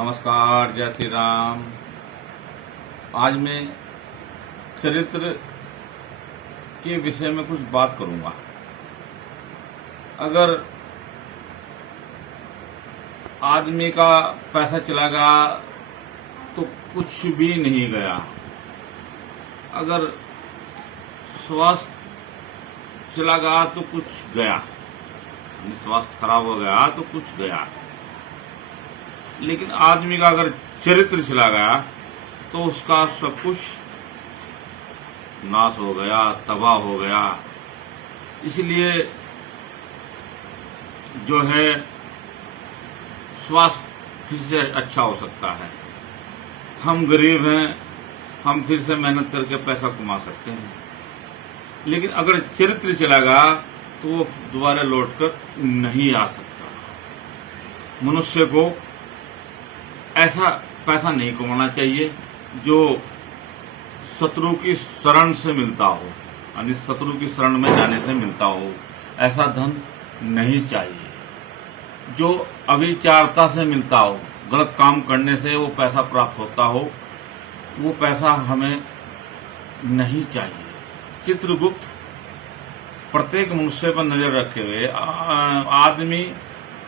नमस्कार, जय श्री राम। आज मैं चरित्र के विषय में कुछ बात करूंगा। अगर आदमी का पैसा चला गया तो कुछ भी नहीं गया। अगर स्वास्थ्य चला गया तो कुछ गया, स्वास्थ्य खराब हो गया तो कुछ गया। लेकिन आदमी का अगर चरित्र चला गया तो उसका सब कुछ नाश हो गया, तबाह हो गया। इसलिए जो है स्वास्थ्य फिर से अच्छा हो सकता है। हम गरीब हैं, हम फिर से मेहनत करके पैसा कमा सकते हैं। लेकिन अगर चरित्र चला गया तो वो दोबारा लौटकर नहीं आ सकता। मनुष्य को ऐसा पैसा नहीं कमाना चाहिए जो शत्रु की शरण से मिलता हो, यानी शत्रु की शरण में जाने से मिलता हो। ऐसा धन नहीं चाहिए। जो अविचारता से मिलता हो, गलत काम करने से वो पैसा प्राप्त होता हो, वो पैसा हमें नहीं चाहिए। चित्रगुप्त प्रत्येक मनुष्य पर नजर रखे हुए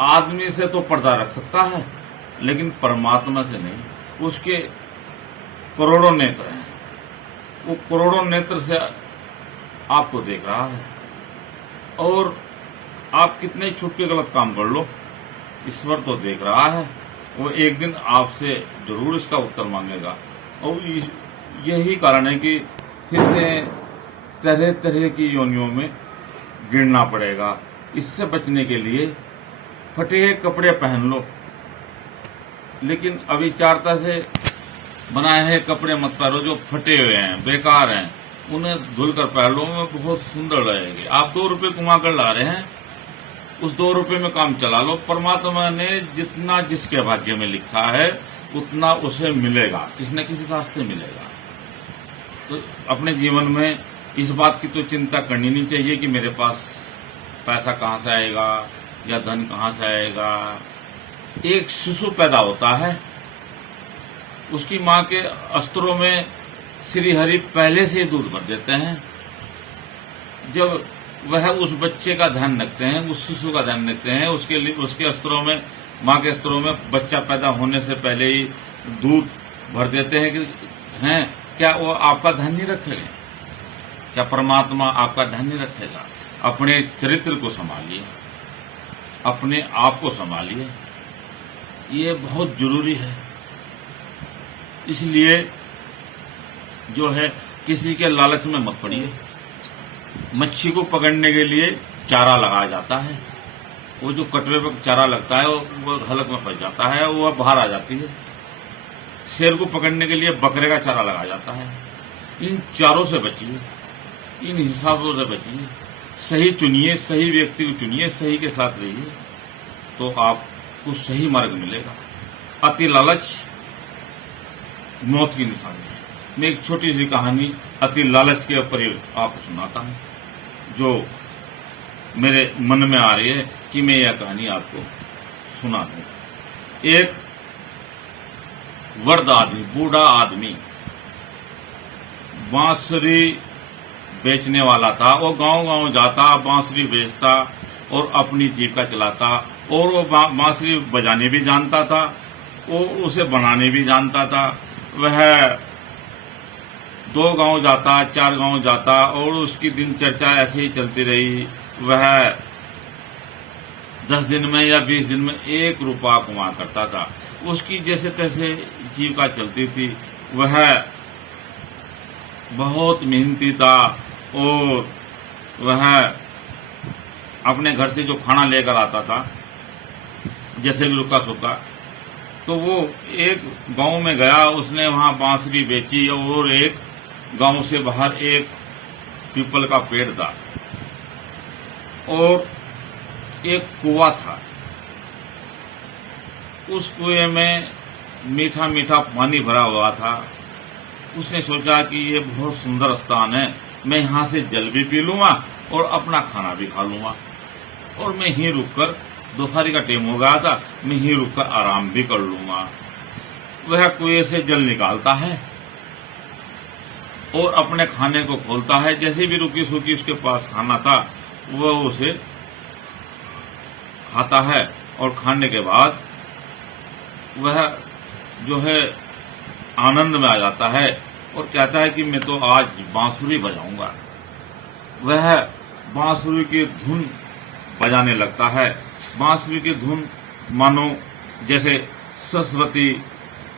आदमी से तो पर्दा रख सकता है, लेकिन परमात्मा से नहीं। उसके करोड़ों नेत्र हैं, वो करोड़ों नेत्र से आपको देख रहा है। और आप कितने छुप के गलत काम कर लो, ईश्वर तो देख रहा है। वो एक दिन आपसे जरूर इसका उत्तर मांगेगा। और यही कारण है कि फिर से तरह तरह की योनियों में गिरना पड़ेगा। इससे बचने के लिए फटे हुए कपड़े पहन लो, लेकिन अविचारता से बनाए हुए कपड़े मत पहनो जो फटे हुए हैं, बेकार हैं। उन्हें धुल कर पहन लो, वो बहुत सुंदर लगेगी। आप 2 रुपये कमा कर ला रहे हैं, उस 2 रुपये में काम चला लो। परमात्मा ने जितना जिसके भाग्य में लिखा है उतना उसे मिलेगा, किसी न किसी रास्ते मिलेगा। तो अपने जीवन में इस बात की तो चिंता करनी नहीं चाहिए कि मेरे पास पैसा कहाँ से आएगा या धन कहाँ से आएगा। एक शिशु पैदा होता है, उसकी माँ के अस्त्रों में श्री हरि पहले से दूध भर देते हैं। जब वह उस बच्चे का ध्यान रखते हैं, उस शिशु का ध्यान रखते हैं, उसके लिए उसके अस्त्रों में, माँ के अस्त्रों में बच्चा पैदा होने से पहले ही दूध भर देते हैं कि हैं, क्या वो आपका ध्यान नहीं रखेगा? क्या परमात्मा आपका ध्यान नहीं रखेगा? अपने चरित्र को संभालिए, अपने आप को संभालिए, ये बहुत जरूरी है। इसलिए जो है किसी के लालच में मत पड़िए। मच्छी को पकड़ने के लिए चारा लगाया जाता है, वो जो कटवे पर चारा लगता है वो हलक में फंस जाता है, वो बाहर आ जाती है। शेर को पकड़ने के लिए बकरे का चारा लगाया जाता है। इन चारों से बचिए, इन हिसाबों से बचिए। सही चुनिए, सही व्यक्ति को चुनिए, सही के साथ रहिए, तो आपको सही मार्ग मिलेगा। अति लालच मौत की निशानी है। मैं एक छोटी सी कहानी अति लालच के ऊपर आपको सुनाता हूं, जो मेरे मन में आ रही है कि मैं यह कहानी आपको सुना दूं। एक वृद्ध आदमी, बूढ़ा आदमी, बांसुरी बेचने वाला था। वो गांव गांव जाता, बांसुरी बेचता और अपनी जीविका चलाता। और वो बांसुरी बजाने भी जानता था, वो उसे बनाने भी जानता था। वह 2 गांव जाता, 4 गांव जाता और उसकी दिनचर्या ऐसे ही चलती रही। वह 10 दिन में या 20 दिन में 1 रुपया कमा करता था। उसकी जैसे तैसे जीविका चलती थी। वह बहुत मेहनती था और वह अपने घर से जो खाना लेकर आता था, जैसे भी रुका सुखा, तो वो एक गांव में गया, उसने वहां बांसुरी बेची। और एक गांव से बाहर एक पीपल का पेड़ था और एक कुआं था। उस कुएं में मीठा मीठा पानी भरा हुआ था। उसने सोचा कि ये बहुत सुंदर स्थान है, मैं यहाँ से जल भी पी लूंगा और अपना खाना भी खा लूंगा, और मैं यहीं रुककर दोपहर का टाइम हो गया था, मैं यहीं रुककर आराम भी कर लूंगा। वह कुएं से जल निकालता है और अपने खाने को खोलता है। जैसे भी रुकी सूखी उसके पास खाना था वह उसे खाता है और खाने के बाद वह जो है आनंद में आ जाता है और कहता है कि मैं तो आज बांसुरी बजाऊंगा। वह बांसुरी की धुन बजाने लगता है। बांसुरी की धुन मानो जैसे सरस्वती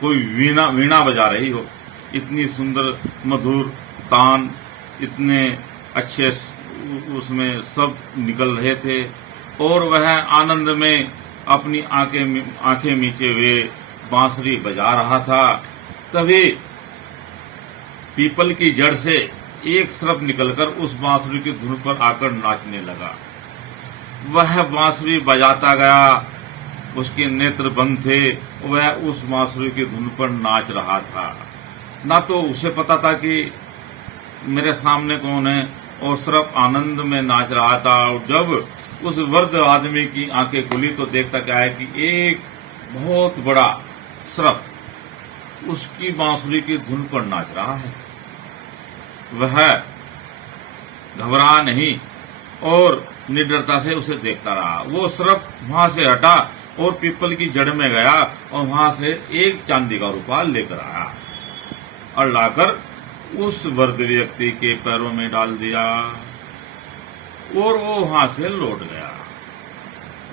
कोई वीणा बजा रही हो। इतनी सुंदर मधुर तान, इतने अच्छे उसमें सब निकल रहे थे और वह आनंद में अपनी आंखें मीचे हुए बांसुरी बजा रहा था। तभी पीपल की जड़ से एक सर्प निकलकर उस बांसुरी की धुन पर आकर नाचने लगा। वह बांसुरी बजाता गया, उसके नेत्र बंद थे, वह उस बांसुरी की धुन पर नाच रहा था। ना तो उसे पता था कि मेरे सामने कौन है, और सर्प आनंद में नाच रहा था। और जब उस वृद्ध आदमी की आंखें खुली तो देखता क्या है कि एक बहुत बड़ा सर्प उसकी बांसुरी की धुन पर नाच रहा है। वह घबरा नहीं और निडरता से उसे देखता रहा। वो सर्प वहां से हटा और पीपल की जड़ में गया और वहां से एक चांदी का रुपया लेकर आया और लाकर उस वृद्ध व्यक्ति के पैरों में डाल दिया और वो वहां से लौट गया।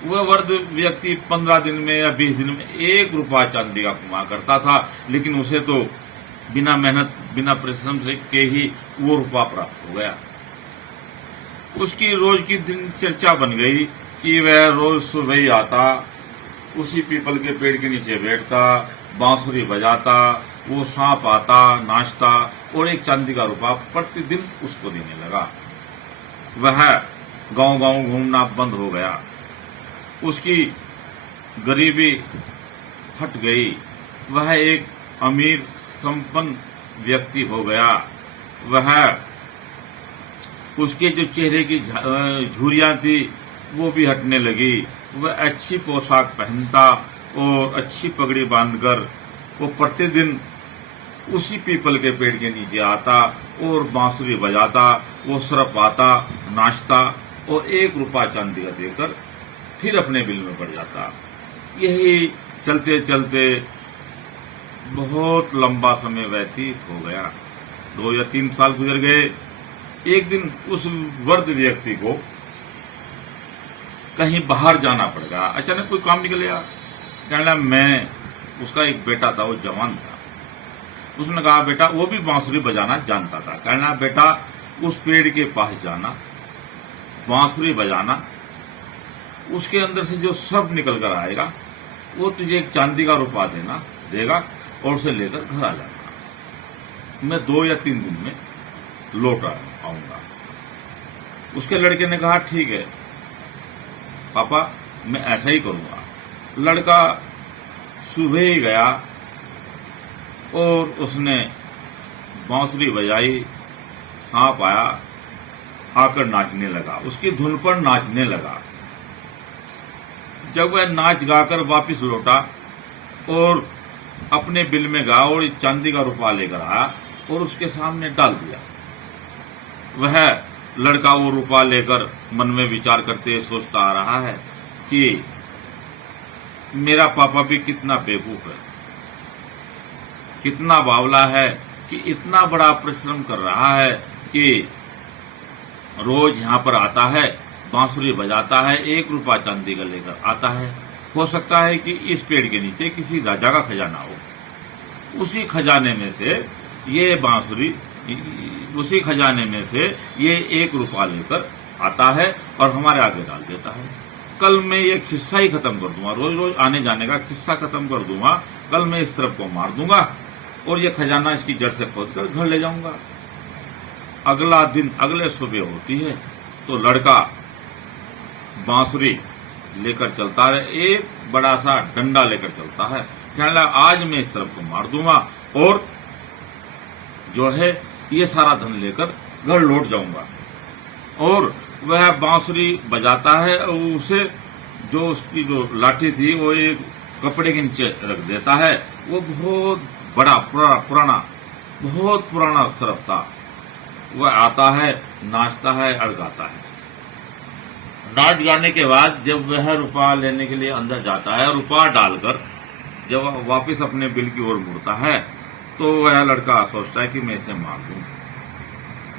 वह वृद्ध व्यक्ति 15 दिन में या 20 दिन में 1 रुपया चांदी का कमा करता था, लेकिन उसे तो बिना मेहनत बिना परिश्रम से के ही वो रुपया प्राप्त हो गया। उसकी रोज की दिनचर्या बन गई कि वह रोज सुबह ही आता, उसी पीपल के पेड़ के नीचे बैठता, बांसुरी बजाता, वो सांप आता, नाचता और एक चांदी का रुपया प्रतिदिन उसको देने लगा। वह गांव-गांव घूमना बंद हो गया। उसकी गरीबी हट गई। वह एक अमीर संपन्न व्यक्ति हो गया। वह उसके जो चेहरे की झुर्रियां थी वो भी हटने लगी। वह अच्छी पोशाक पहनता और अच्छी पगड़ी बांधकर वो प्रतिदिन उसी पीपल के पेड़ के नीचे आता और बांसुरी बजाता, वो सर्प आता, नाचता और 1 रुपया चांदी का देकर फिर अपने बिल में पड़ जाता। यही चलते चलते बहुत लंबा समय व्यतीत हो गया। 2 या 3 साल गुजर गए। एक दिन उस वृद्ध व्यक्ति को कहीं बाहर जाना पड़ गया। अचानक कोई काम निकल गया। कहना मैं उसका एक बेटा था, वो जवान था। उसने कहा बेटा, वो भी बांसुरी बजाना जानता था। कहना बेटा उस पेड़ के पास जाना, बांसुरी बजाना, उसके अंदर से जो सर्प निकल कर आएगा वो तुझे एक चांदी का रुपया देगा और उसे लेकर घर आ जाना। मैं 2 या 3 दिन में लौट आऊंगा। उसके लड़के ने कहा ठीक है पापा, मैं ऐसा ही करूंगा। लड़का सुबह ही गया और उसने बांसुरी बजाई। सांप आया, आकर नाचने लगा, उसकी धुन पर नाचने लगा। जब वह नाच गाकर वापस लौटा और अपने बिल में गया और चांदी का रुपया लेकर आया और उसके सामने डाल दिया। वह लड़का वो रुपया लेकर मन में विचार करते सोचता आ रहा है कि मेरा पापा भी कितना बेवकूफ है, कितना बावला है कि इतना बड़ा परिश्रम कर रहा है कि रोज यहाँ पर आता है, बांसुरी बजाता है, 1 रुपया चांदी का लेकर आता है। हो सकता है कि इस पेड़ के नीचे किसी राजा का खजाना हो। उसी खजाने में से ये बांसुरी, उसी खजाने में से ये 1 रुपया लेकर आता है और हमारे आगे डाल देता है। कल मैं ये किस्सा ही खत्म कर दूंगा, रोज रोज आने जाने का किस्सा खत्म कर दूंगा। कल मैं इस तरफ को मार दूंगा और ये खजाना इसकी जड़ से खोदकर घर ले जाऊंगा। अगला दिन अगले सुबह होती है तो लड़का बांसुरी लेकर चलता है, एक बड़ा सा डंडा लेकर चलता है। कहने लगा आज मैं इस तरफ को मार दूंगा और जो है ये सारा धन लेकर घर लौट जाऊंगा। और वह बांसुरी बजाता है और उसे जो उसकी जो लाठी थी वो एक कपड़े के नीचे रख देता है। वो बहुत बड़ा पुराना बहुत पुराना सर्प था। वह आता है, नाचता है, अड़गाता है। नाच गाने के बाद जब वह रुपया लेने के लिए अंदर जाता है, रुपया डालकर जब वापस अपने बिल की ओर मुड़ता है तो वह लड़का सोचता है कि मैं इसे मार दूं,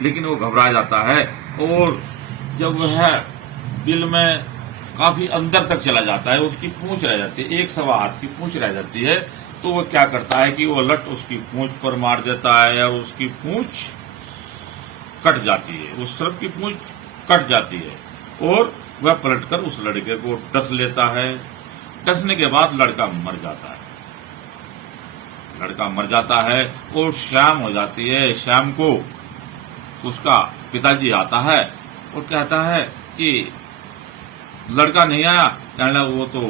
लेकिन वो घबरा जाता है और जब वह बिल में काफी अंदर तक चला जाता है, उसकी पूंछ रह जाती है, 1.25 हाथ की पूंछ रह जाती है, तो वह क्या करता है कि वो लट उसकी पूंछ पर मार देता है और उसकी पूंछ कट जाती है, उस सर्प की पूंछ कट जाती है और वह पलटकर उस लड़के को डस लेता है। डसने के बाद लड़का मर जाता है। लड़का मर जाता है और शाम हो जाती है। शाम को उसका पिताजी आता है और कहता है कि लड़का नहीं आया। कहना वो तो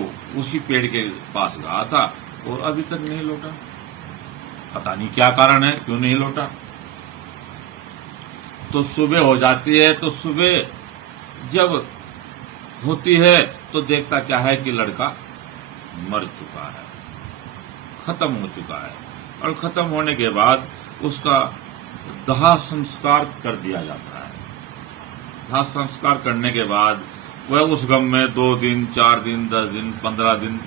उसी पेड़ के पास गया था और अभी तक नहीं लौटा, पता नहीं क्या कारण है, क्यों नहीं लौटा। तो सुबह हो जाती है। तो सुबह जब होती है तो देखता क्या है कि लड़का मर चुका है, खत्म हो चुका है। और खत्म होने के बाद उसका दाह संस्कार कर दिया जाता है। दाह संस्कार करने के बाद वह उस गम में 2 दिन, 4 दिन, 10 दिन, 15 दिन,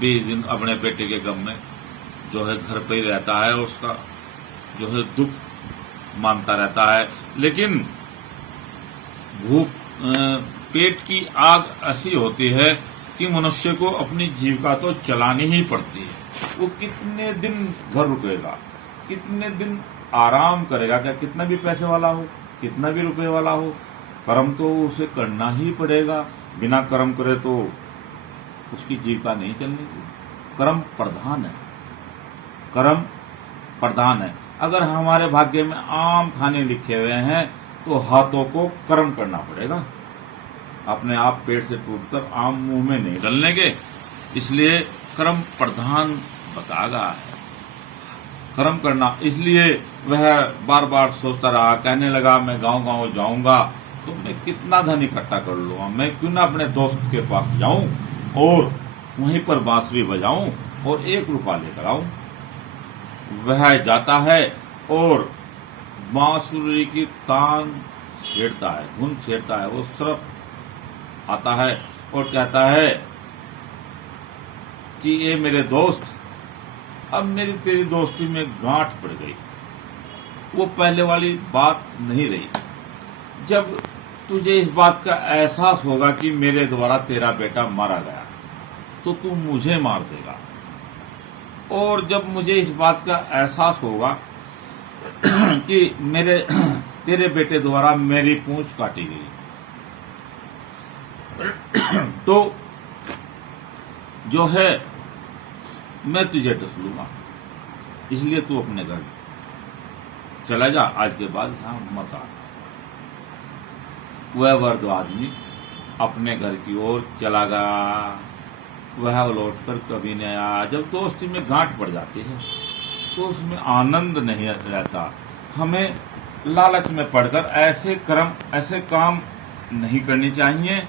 20 दिन अपने बेटे के गम में जो है घर पे ही रहता है। उसका जो है दुख मानता रहता है। लेकिन भूख, पेट की आग ऐसी होती है कि मनुष्य को अपनी जीविका तो चलानी ही पड़ती है। वो कितने दिन घर रुकेगा, कितने दिन आराम करेगा, क्या कितना भी पैसे वाला हो, कितना भी रुपए वाला हो, कर्म तो उसे करना ही पड़ेगा। बिना कर्म करे तो उसकी जीविका नहीं चलने की। कर्म प्रधान है, कर्म प्रधान है। अगर हमारे भाग्य में आम खाने लिखे हुए हैं तो हाथों को कर्म करना पड़ेगा। अपने आप पेट से टूटकर आम मुंह में नहीं डलने के। इसलिए कर्म प्रधान बतागा है, कर्म करना। इसलिए वह बार बार सोचता रहा, कहने लगा मैं गांव गांव जाऊंगा तो मैं कितना धन इकट्ठा कर लूंगा, मैं क्यों ना अपने दोस्त के पास जाऊं और वहीं पर बांसुरी बजाऊं और 1 रुपया लेकर आऊं। वह जाता है और बांसुरी की तान छेड़ता है, धुन छेड़ता है। वो सर्प आता है और कहता है कि ये मेरे दोस्त, अब मेरी तेरी दोस्ती में गांठ पड़ गई। वो पहले वाली बात नहीं रही। जब तुझे इस बात का एहसास होगा कि मेरे द्वारा तेरा बेटा मारा गया तो तू मुझे मार देगा, और जब मुझे इस बात का एहसास होगा कि तेरे बेटे द्वारा मेरी पूंछ काटी गई तो जो है मैं तुझे डस लूंगा। इसलिए तू अपने घर चला जा, आज के बाद यहां मत आ। वह वृद्ध आदमी अपने घर की ओर चला गया। वह लौटकर कभी नहीं आया। जब दोस्ती में गांठ पड़ जाती है तो उसमें आनंद नहीं रहता। हमें लालच में पड़कर ऐसे कर्म, ऐसे काम नहीं करने चाहिए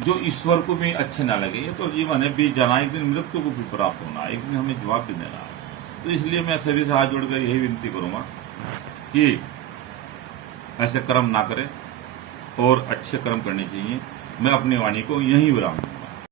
जो ईश्वर को भी अच्छे ना लगे। ये तो जीवन है, बीत जाना, एक दिन मृत्यु को भी प्राप्त होना, एक दिन हमें जवाब भी देना है। तो इसलिए मैं सभी से हाथ जोड़कर यही विनती करूंगा कि ऐसे कर्म ना करें और अच्छे कर्म करने चाहिए। मैं अपनी वाणी को यहीं विराम दूंगा।